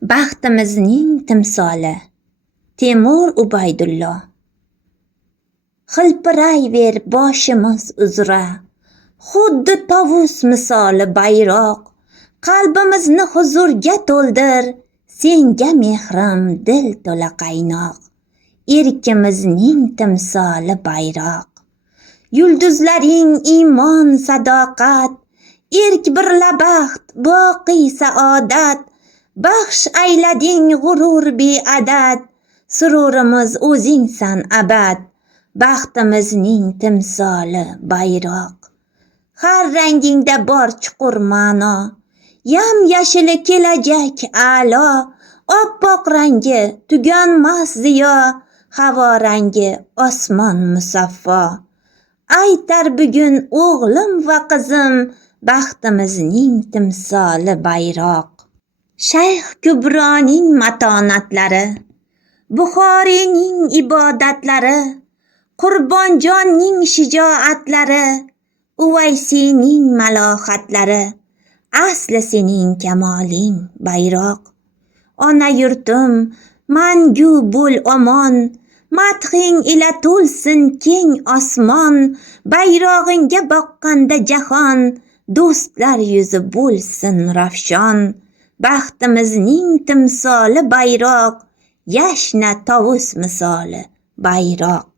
Baxtimizning timsoli Temur Ubaydullo. Hilpirayver boshimiz uzra, xuddi tovus misoli bayroq. Qalbimizni huzurga to'ldir, senga mehrim dil to'la qaynoq. Erkimizning timsoli bayroq. Yulduzlaring iymon sadoqat, erk birla baxt boqiy saodat. Baxsh aylading g'urur beadad, sururimiz o'zingsan abad. Baxtimizning timsoli bayroq. Har rangingda bor chuqur ma'no, yam yashili kelajak a'lo. Oppoq rangi tuganmas ziyo, havo rangi osmon musaffo. Aytar bugun o'g'lim va qizim, baxtimizning timsoli bayroq. Shayx Kubroning matonatlari, Buxoriyning ibodatlari, Qurbonjonning shijoatlari, Uvaysiyning malohatlari, asli sening kamoling bayroq. Ona yurtim, mangu bo'l omon, madhing ila to'lsin keng osmon. Bayrog'ingga boqqanda jahon, do'stlar yuzi bo'lsin ravshon. Baxtimizning timsoli bayroq, yashna tovus misoli bayroq.